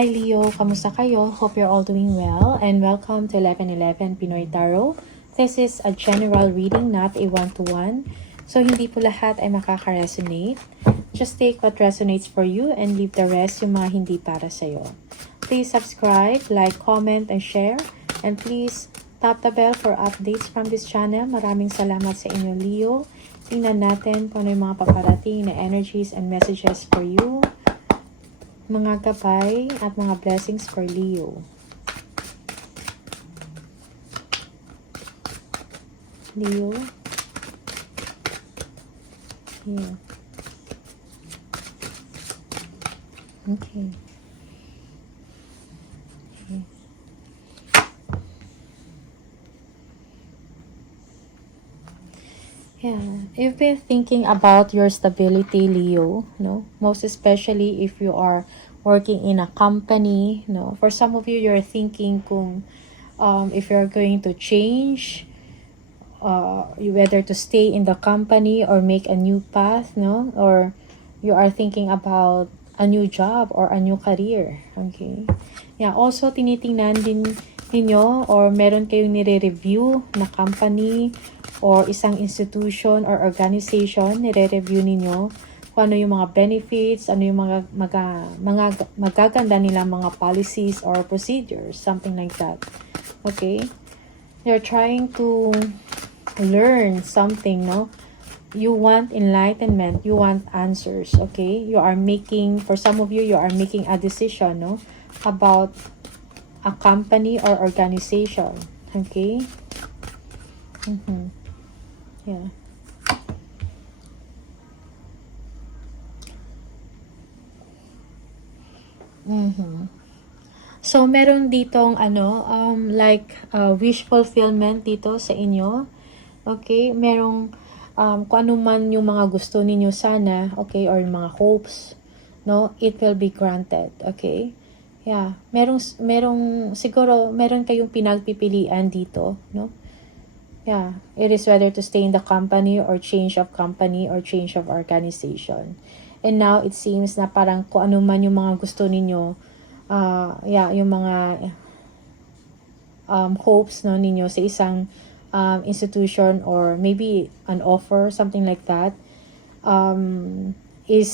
Hi Leo, kamusta kayo? Hope you're all doing well and welcome to 1111 Pinoy Tarot. This is a general reading, not a one-to-one. So hindi po lahat ay makaka-resonate. Just take what resonates for you and leave the rest yung mga hindi para sa'yo. Please subscribe, like, comment, and share. And please tap the bell for updates from this channel. Maraming salamat sa inyo Leo. Tingnan natin kung ano yung mga paparating na energies and messages for you. Mga gabay at mga blessings for Leo. Leo. Here. Okay. Okay. Yeah, you've been thinking about your stability, Leo, no? Most especially if you are working in a company, no? For some of you, you're thinking kung if you're going to change, whether to stay in the company or make a new path, no? Or you are thinking about a new job or a new career, okay? Yeah, also tinitingnan din ninyo or meron kayong nire-review na company or isang institution or organization, nire-review ninyo kung ano yung mga benefits, ano yung mga magaganda nila mga policies or procedures, something like that. Okay? You're trying to learn something, no? You want enlightenment, you want answers, okay? You are making, for some of you, you are making a decision, no? About a company or organization, okay? Yeah. So, meron ditong like wish fulfillment dito sa inyo. Okay? Merong kung ano man yung mga gusto ninyo sana, okay, or yung mga hopes, no? It will be granted, okay? Yeah. Siguro, meron kayong pinagpipilian dito, no? Yeah, it is whether to stay in the company or change of company or change of organization. And now, it seems na parang kung ano man yung mga gusto ninyo, yung mga hopes no, ninyo sa isang institution or maybe an offer, something like that, is,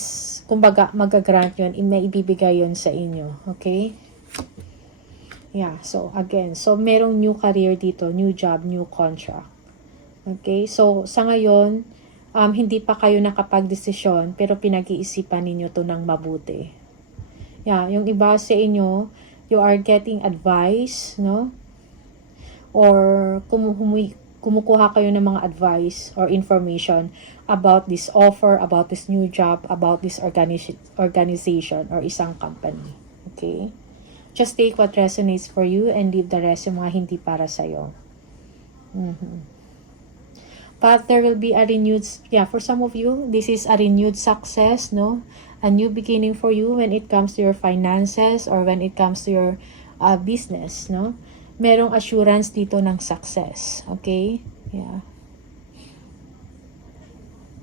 kumbaga, magagrant yun, may ibibigay yun sa inyo. Okay? Yeah, so again, so merong new career dito, new job, new contract. Okay, so sa ngayon, hindi pa kayo nakapag-desisyon pero pinag-iisipan ninyo to ng mabuti. Yeah, yung iba sa inyo, you are getting advice, no? Or kumukuha kayo ng mga advice or information about this offer, about this new job, about this organization or isang company. Okay? Just take what resonates for you and leave the rest yung mga hindi para sa'yo. But there will be a renewed, for some of you, this is a renewed success, no? A new beginning for you when it comes to your finances or when it comes to your business, no? Merong assurance dito ng success, okay? Yeah.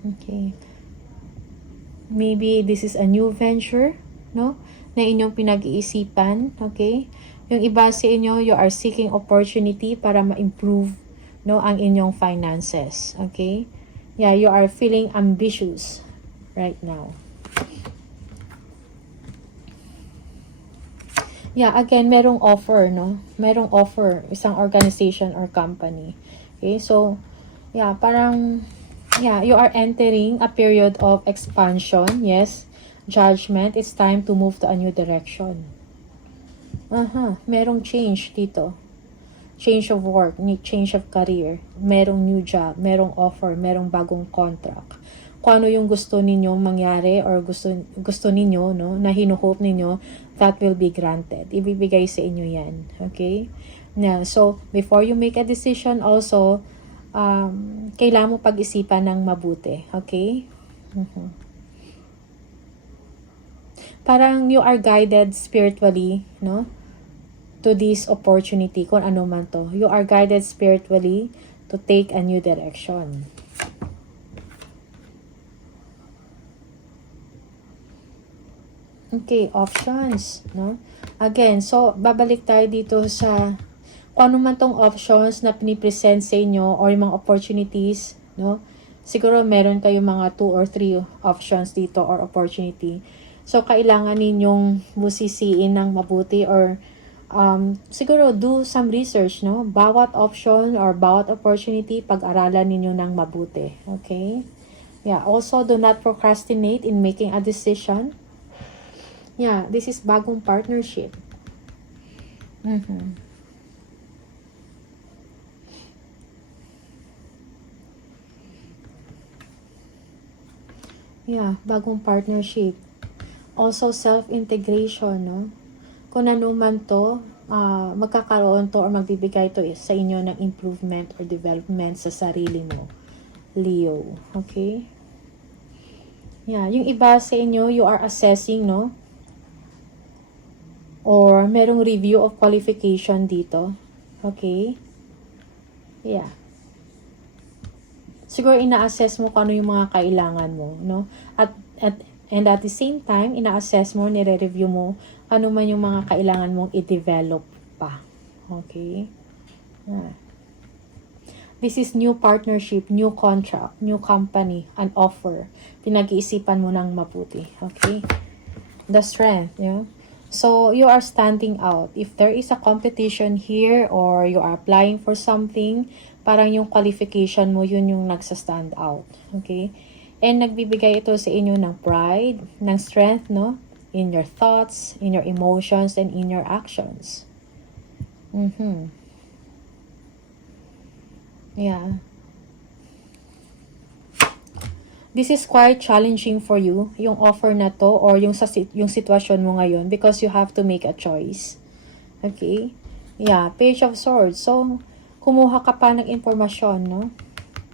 Okay. Maybe this is a new venture, no? Na inyong pinag-iisipan, okay? Yung iba sa inyo, you are seeking opportunity para ma-improve, no, ang inyong finances, okay? Yeah, you are feeling ambitious right now. Yeah, again, merong offer, no? Merong offer, isang organization or company. Okay, so, yeah, parang, yeah, you are entering a period of expansion, yes, judgment. It's time to move to a new direction. Merong change dito. Change of work, change of career, merong new job, merong offer, merong bagong contract. Kung ano yung gusto ninyong mangyari or gusto ninyo, no, na hinuhope ninyo, that will be granted. Ibibigay sa inyo yan. Okay? Now, so, before you make a decision also, kailangan mo pag-isipan ng mabuti. Okay? Parang you are guided spiritually, no? To this opportunity, kung ano man to. You are guided spiritually to take a new direction. Okay, options, no? Again, so babalik tayo dito sa kung ano man tong options na pinipresent sa inyo or yung mga opportunities, no? Siguro meron kayong mga 2 or 3 options dito or opportunity. So, kailangan ninyong musisiin ng mabuti or siguro do some research, no? Bawat option or bawat opportunity, pag-aralan ninyo ng mabuti. Okay? Yeah, also do not procrastinate in making a decision. Yeah, this is bagong partnership. Yeah, bagong partnership. Also, self-integration, no? Kung ano man to, magkakaroon to or magbibigay to sa inyo ng improvement or development sa sarili mo. Leo. Okay? Yeah, yung iba sa inyo, you are assessing, no? Or merong review of qualification dito. Okay? Yeah. Siguro ina-assess mo kung ano yung mga kailangan mo, no? And at the same time, ina-assess mo, nire-review mo ano man yung mga kailangan mong i-develop pa. Okay? Yeah. This is new partnership, new contract, new company, an offer. Pinag-iisipan mo ng mabuti. Okay? The strength, yeah? So, you are standing out. If there is a competition here or you are applying for something, parang yung qualification mo, yun yung nagsa-stand out. Okay? And nagbibigay ito sa inyo ng pride, ng strength, no? In your thoughts, in your emotions, and in your actions. Yeah. This is quite challenging for you, yung offer na to or yung sitwasyon mo ngayon because you have to make a choice. Okay? Yeah, Page of Swords. So, kumuha ka pa ng impormasyon, no?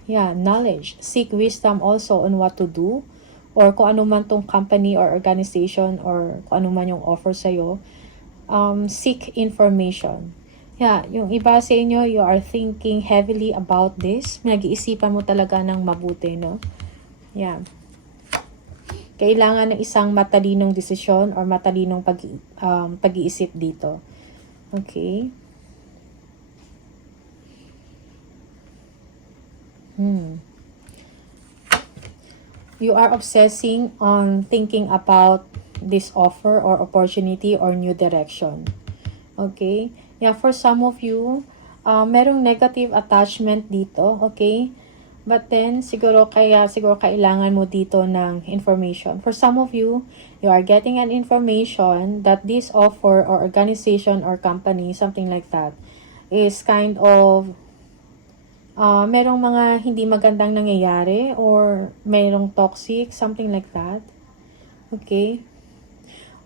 Yeah, knowledge. Seek wisdom also on what to do or kung ano man tong company or organization or kung ano man yung offer sa'yo. Seek information. Yeah, yung iba sa inyo, you are thinking heavily about this. Nag-iisipan mo talaga ng mabuti, no? Yeah. Kailangan ng isang matalinong desisyon or matalinong pag-iisip dito. Okay? You are obsessing on thinking about this offer or opportunity or new direction. Okay? Yeah, for some of you, merong negative attachment dito. Okay? But then, siguro kailangan mo dito ng information. For some of you, you are getting an information that this offer or organization or company, something like that, is kind of, merong mga hindi magandang nangyayari or merong toxic, something like that. Okay?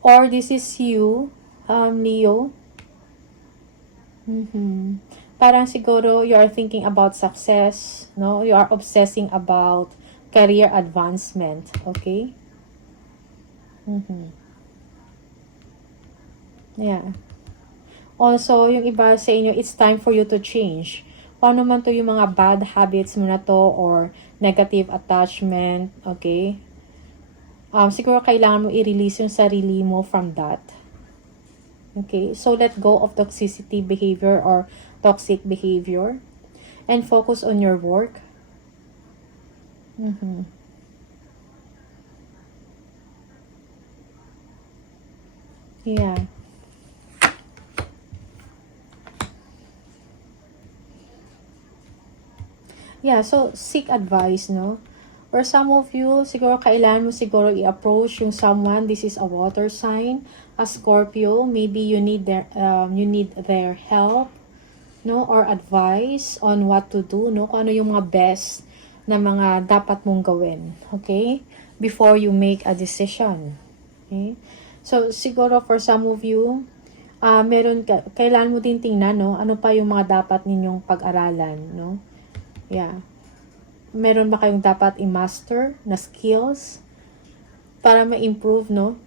Or this is you, Leo. Parang siguro you are thinking about success, no? You are obsessing about career advancement, okay? Yeah. Also, yung iba sa inyo, it's time for you to change. Paano man to yung mga bad habits mo na to or negative attachment, okay? Siguro kailangan mo i-release yung sarili mo from that. Okay? So, let go of toxicity behavior or toxic behavior and focus on your work. Yeah. Yeah, so seek advice, no? For some of you, siguro kailangan mo siguro i-approach yung someone. This is a water sign, a Scorpio. Maybe you need their help, no? Or advice on what to do, no? Kung ano yung mga best na mga dapat mong gawin, okay? Before you make a decision, okay? So, siguro for some of you, kailangan mo din tingnan, no? Ano pa yung mga dapat ninyong pag-aralan, no? Yeah. Meron ba kayong dapat i-master na skills para ma-improve, no?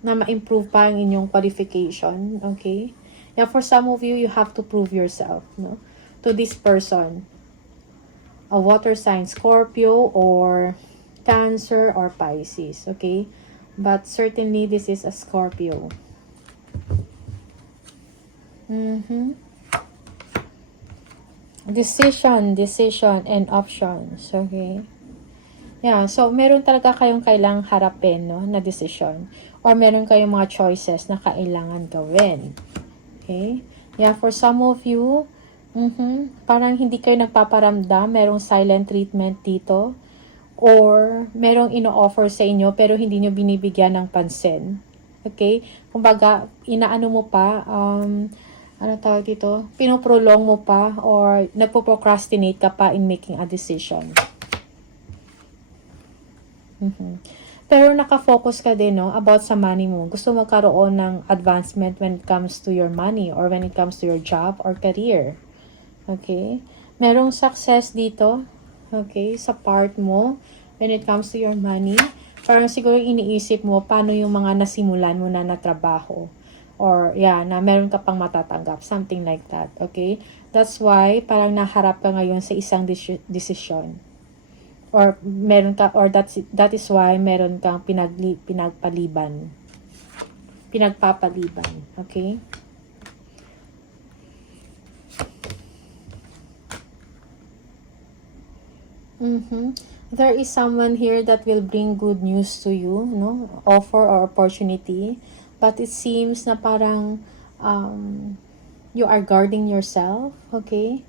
Na ma-improve pa ang inyong qualification, okay? Yeah, for some of you, you have to prove yourself, no? To this person. A water sign, Scorpio or Cancer or Pisces, okay? But certainly, this is a Scorpio. Decision and options. Okay. Yeah, so meron talaga kayong kailangang harapin, no, na decision. Or meron kayong mga choices na kailangan gawin. Okay? Yeah, for some of you, parang hindi kayo nagpaparamdam, merong silent treatment dito. Or merong ino-offer sa inyo pero hindi nyo binibigyan ng pansin. Okay? Kumbaga, inaano mo pa, ano tawag dito? Pinoprolong mo pa or nagpo-procrastinate ka pa in making a decision. Pero nakafocus ka din, no, about sa money mo. Gusto mo magkaroon ng advancement when it comes to your money or when it comes to your job or career. Okay? Merong success dito, okay, sa part mo when it comes to your money. Parang siguro iniisip mo paano yung mga nasimulan mo na trabaho. Or, yeah, na meron ka pang matatanggap. Something like that. Okay? That's why, parang naharap ka ngayon sa isang decision. Or meron ka, or that is why meron kang pinagpapaliban. Okay? There is someone here that will bring good news to you, no? Offer or opportunity. But it seems na parang you are guarding yourself, okay?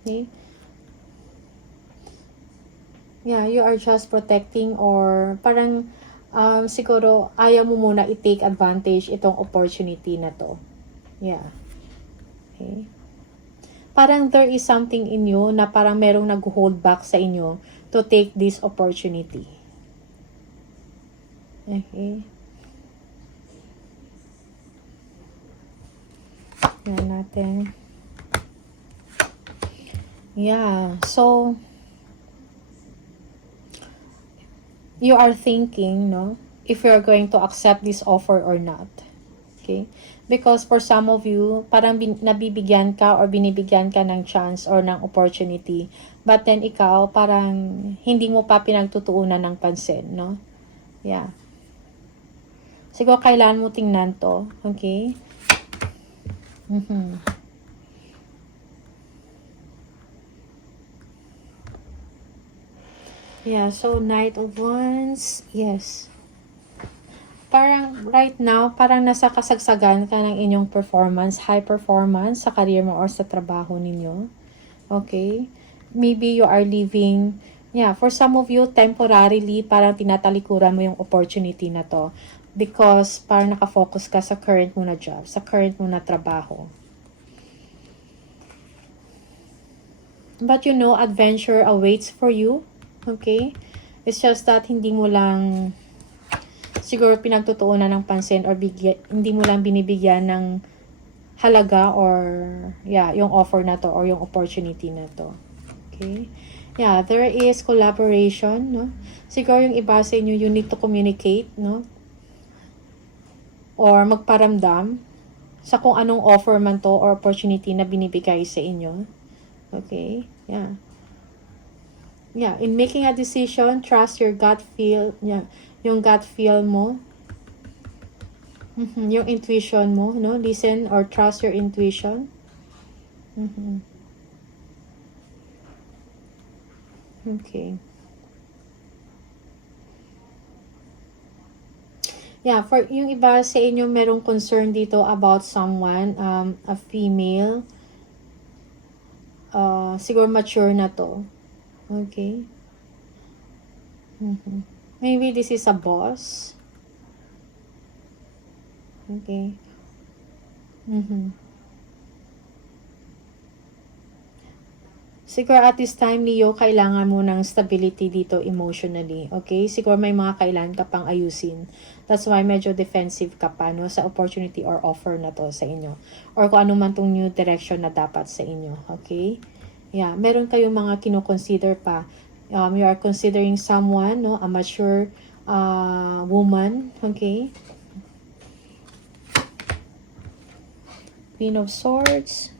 Okay? Yeah, you are just protecting or parang siguro ayaw mo muna i-take advantage itong opportunity na to. Yeah. Okay? Parang there is something in you na parang merong nag-hold back sa inyo to take this opportunity. Okay? Yan natin. Yeah, so you are thinking, no, if you are going to accept this offer or not. Okay? Because for some of you, parang nabibigyan ka or binibigyan ka ng chance or ng opportunity. But then ikaw, parang hindi mo pa pinagtutuunan ng pansin, no? Yeah. Siguro kailangan mo tingnan to. Okay? Yeah, so Knight of Wands, yes. Parang right now, parang nasa kasagsagan ka ng inyong performance, high performance sa career mo or sa trabaho ninyo. Okay? Maybe you are living, yeah, for some of you, temporarily, parang tinatalikuran mo yung opportunity na to. Because parang nakafocus ka sa current mo na job, sa current mo na trabaho. But you know, adventure awaits for you. Okay? It's just that hindi mo lang siguro pinagtutuunan ng pansin or hindi mo lang binibigyan ng halaga or yeah, yung offer na to or yung opportunity na to. Okay? Yeah, there is collaboration, no? Siguro yung iba sa inyo, you need to communicate, no? Or magparamdam sa kung anong offer man to or opportunity na binibigay sa inyo. Okay? Yeah. Yeah, in making a decision, trust your gut feel, yeah, yung gut feel mo, yung intuition mo, no? Listen or trust your intuition. Okay. Yeah, for yung iba sa inyo, merong concern dito about someone, a female, siguro mature na to. Okay. Maybe this is a boss. Okay. Siguro at this time, Leo, kailangan mo ng stability dito emotionally. Okay? Siguro may mga kailangan ka pang ayusin. That's why medyo defensive ka pa, no, sa opportunity or offer na to sa inyo. Or kung ano man tong new direction na dapat sa inyo. Okay? Yeah. Meron kayong mga kino-consider pa. You are considering someone, no, a mature woman. Okay? Queen of Swords.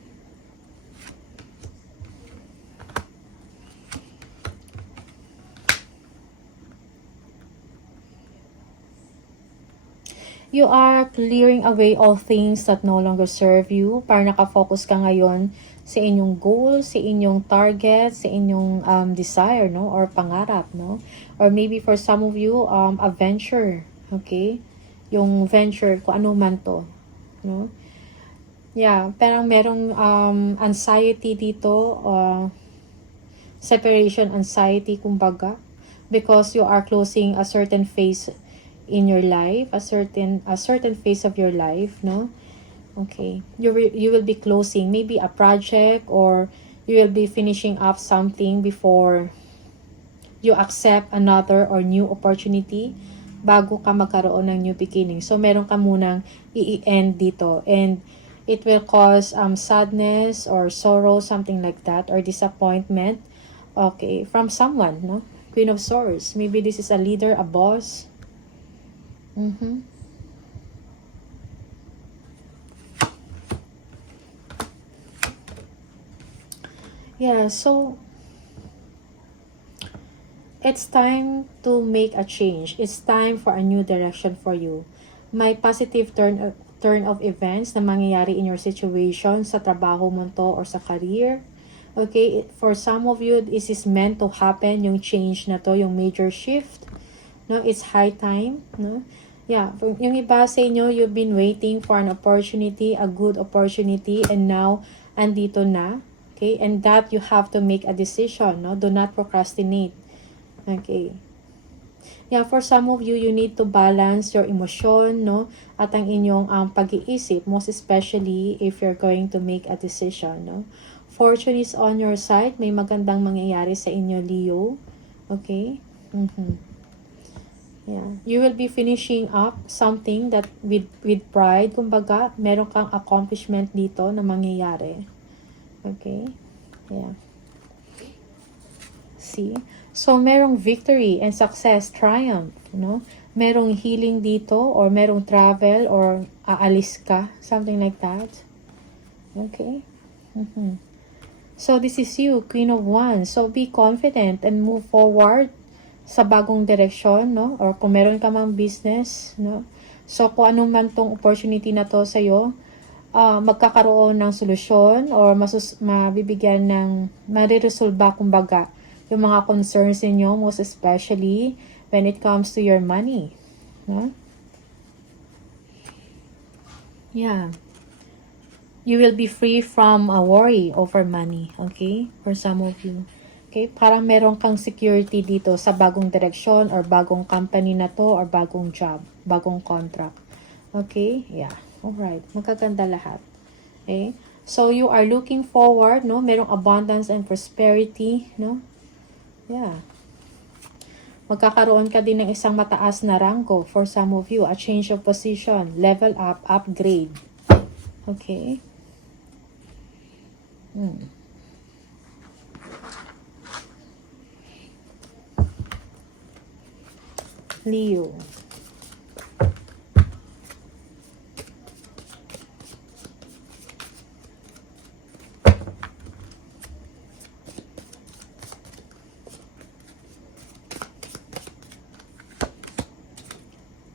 You are clearing away all things that no longer serve you. Para nakafocus ka ngayon sa inyong goal, sa inyong target, sa inyong desire, no? Or pangarap, no? Or maybe for some of you, a venture, okay? Yung venture, kung ano man to, no? Yeah, parang merong anxiety dito, separation anxiety, kumbaga, because you are closing a certain phase in your life, a certain phase of your life, no? Okay, you will be closing maybe a project, or you will be finishing up something before you accept another or new opportunity bago ka magkaroon ng new beginning. So meron ka munang i-end dito, and it will cause sadness or sorrow, something like that, or disappointment, okay, from someone, no? Queen of Swords, maybe this is a leader, a boss. Yeah, so it's time to make a change. It's time for a new direction for you. May positive turn of events na mangyayari in your situation, sa trabaho mo to or sa career. Okay, for some of you, this is meant to happen, yung change na to, yung major shift. No, it's high time, no? Yeah, yung iba sa inyo, you've been waiting for an opportunity, a good opportunity, and now andito na. Okay, and that you have to make a decision, no? Do not procrastinate. Okay. Yeah, for some of you, you need to balance your emotion, no? At ang inyong pag-iisip, most especially if you're going to make a decision, no? Fortune is on your side. May magandang mangyayari sa inyo, Leo. Okay? Yeah. You will be finishing up something that with pride. Kumbaga, meron kang accomplishment dito na mangyayari. Okay? Yeah. See? So, merong victory and success, triumph, no? Merong healing dito, or merong travel, or aalis ka, something like that. Okay? So, this is you, Queen of Wands. So, be confident and move forward sa bagong direksyon, no? Or kung meron ka mang business, no? So, kung anong man tong opportunity na to sa'yo, magkakaroon ng solusyon, or mabibigyan ng, mariresolba, kumbaga, yung mga concerns ninyo, most especially when it comes to your money. No? Yeah. You will be free from a worry over money, okay? For some of you. Okay? Parang meron kang security dito sa bagong direksyon, or bagong company na to, or bagong job, bagong contract. Okay? Yeah. Alright. Magaganda lahat. Okay? So, you are looking forward, no? Merong abundance and prosperity, no? Yeah. Magkakaroon ka din ng isang mataas na rango for some of you. A change of position, level up, upgrade. Okay? Leo.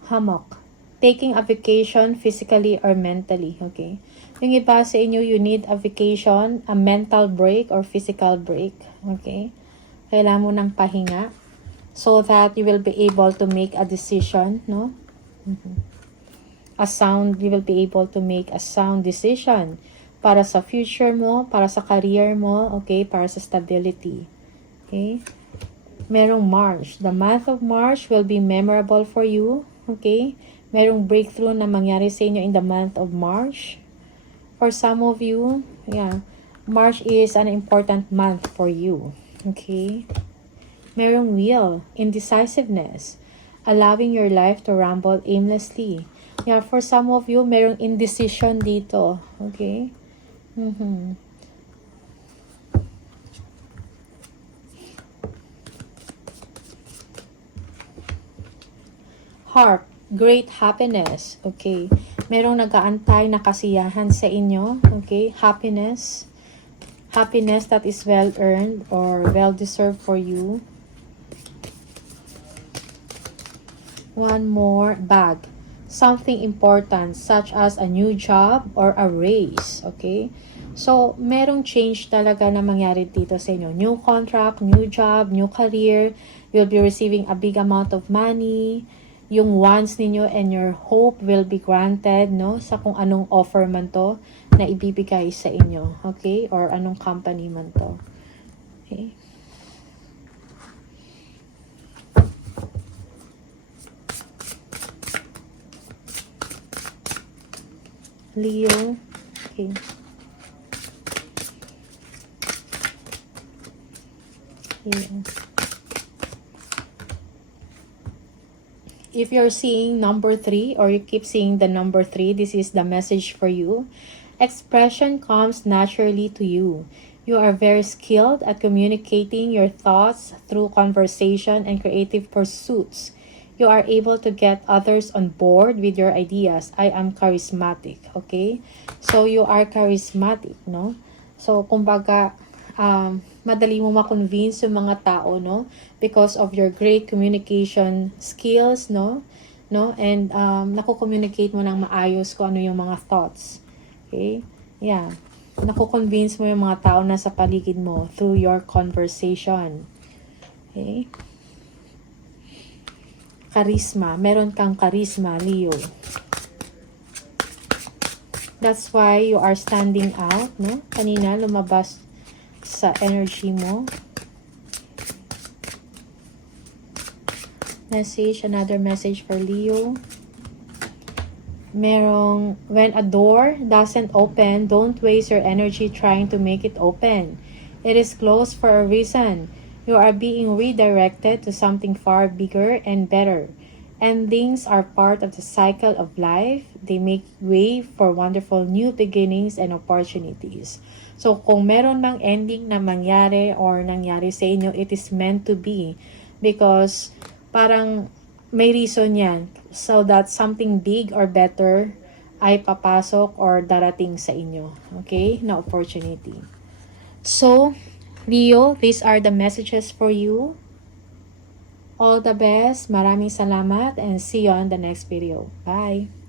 Hammock. Taking a vacation physically or mentally. Okay? Yung iba sa inyo, you need a vacation, a mental break or physical break. Okay? Kailangan mo ng pahinga so that you will be able to make a decision, no? You will be able to make a sound decision para sa future mo, para sa career mo, okay? Para sa stability. Okay? Merong March. The month of March will be memorable for you. Okay? Merong breakthrough na mangyari sa inyo in the month of March. For some of you, yeah, March is an important month for you. Okay? Merong Wheel, indecisiveness, allowing your life to ramble aimlessly. Yeah, for some of you, merong indecision dito. Okay? Harp, great happiness. Okay. Merong nag-aantay na kasiyahan sa inyo. Okay. Happiness. Happiness that is well-earned or well-deserved for you. One more. Bag. something important such as a new job or a raise, okay? So, merong change talaga na mangyari dito sa inyo. New contract, new job, new career. You'll be receiving a big amount of money. Yung wants ninyo and your hope will be granted, no? Sa kung anong offer man to na ibibigay sa inyo, okay? Or anong company man to. Okay? Leo. Okay. Leo. If you're seeing number 3 or you keep seeing the number 3, this is the message for you. Expression comes naturally to you. You are very skilled at communicating your thoughts through conversation and creative pursuits. You are able to get others on board with your ideas. I am charismatic, okay? So, you are charismatic, no? So, kumbaga, madali mo ma-convince yung mga tao, no? Because of your great communication skills, no? And, naku-communicate mo ng maayos kung ano yung mga thoughts. Okay? Yeah. Naku-convince mo yung mga tao na sa paligid mo through your conversation. Okay? Charisma. Meron kang charisma, Leo. That's why you are standing out, no? Kanina, lumabas sa energy mo. Message, another message for Leo. Merong, when a door doesn't open, don't waste your energy trying to make it open. It is closed for a reason. You are being redirected to something far bigger and better. Endings are part of the cycle of life. They make way for wonderful new beginnings and opportunities. So, kung meron mang ending na mangyari or nangyari sa inyo, it is meant to be. Because, parang may reason yan. So that something big or better ay papasok or darating sa inyo. Okay? Na opportunity. So, Leo, these are the messages for you. All the best. Maraming salamat and see you on the next video. Bye!